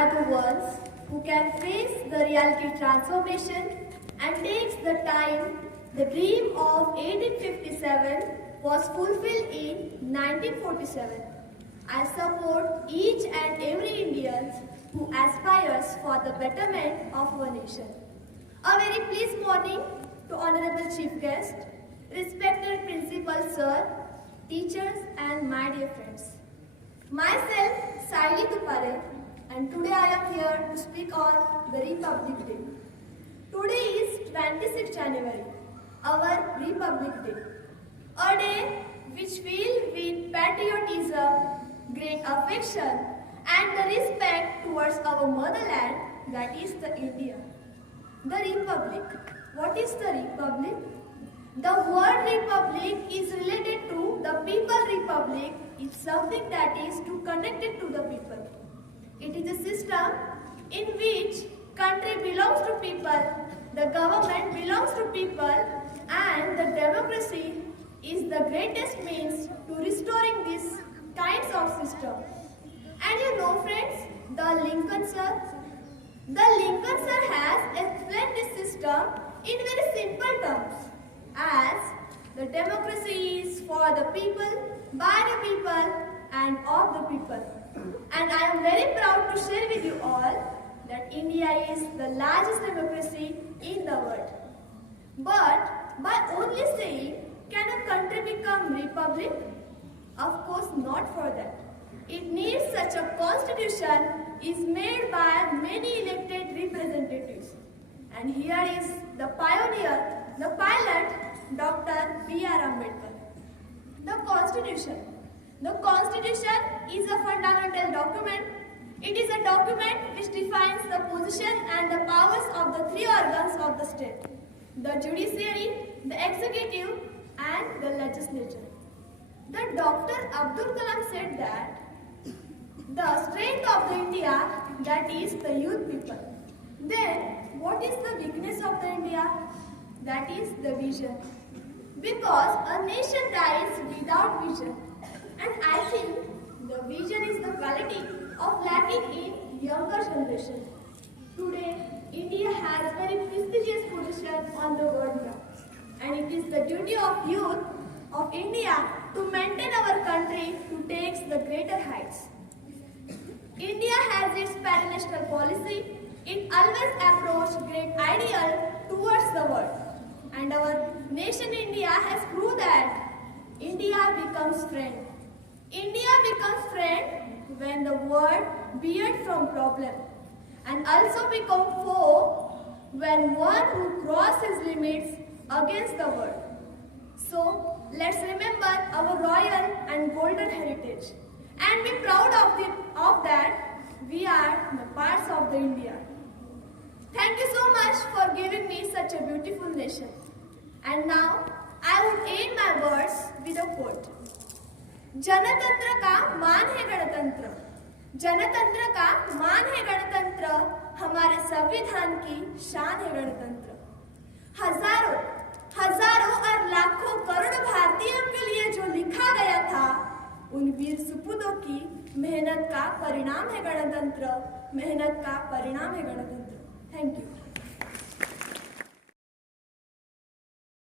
are the ones who can face the reality transformation and takes the time the dream of 1857 was fulfilled in 1947. I support each and every Indian who aspires for the betterment of our nation. A very pleased morning to Honorable Chief Guest, respected Principal Sir, teachers and my dear friends. Myself, Saili Tupare, and today I am here to speak on the Republic Day. Today is 26th January, our Republic Day. A day which filled with patriotism, great affection and the respect towards our motherland, that is the India. The Republic. What is the Republic? The word Republic is related to the People Republic. It's something that is to connect it to the people. It is a system in which country belongs to people, the government belongs to people, and the democracy is the greatest means to restoring these kinds of system. And you know friends, the Lincoln Sir has explained this system in very simple terms as the democracy is for the people, by the people and of the people. And I am very proud to share with you all that India is the largest democracy in the world. But by only saying, can a country become republic? Of course not for that. It needs such a constitution is made by many elected representatives. And here is the pioneer, the pilot, Dr. B.R. Ambedkar. The Constitution. The Constitution is a fundamental document. It is a document which defines the position and the powers of the three organs of the state: the judiciary, the executive, and the legislature. The Dr. Abdul Kalam said that the strength of the India, that is the youth people. Then, what is the weakness of the India? That is the vision. Because a nation dies without vision. And I think the vision is the quality of lacking in younger generation. Today, India has very prestigious position on the world map. And it is the duty of youth of India to maintain our country to take the greater heights. India has its pan-national policy. It always approaches great ideal towards the world. And our nation India has proved that India becomes friend. India becomes friend when the world veered from problem, and also become foe when one who crosses limits against the world. So let's remember our royal and golden heritage and be proud of that we are the parts of the India. Thank you so much for giving me such a beautiful nation. And now I would end my words with a quote. जनतंत्र का मान है गणतंत्र, जनतंत्र का मान है गणतंत्र, हमारे संविधान की शान है गणतंत्र। हजारों और लाखों करोड़ों भारतीयों के लिए जो लिखा गया था, उन वीर सपूतों की मेहनत का परिणाम है गणतंत्र, मेहनत का परिणाम है गणतंत्र। Thank you.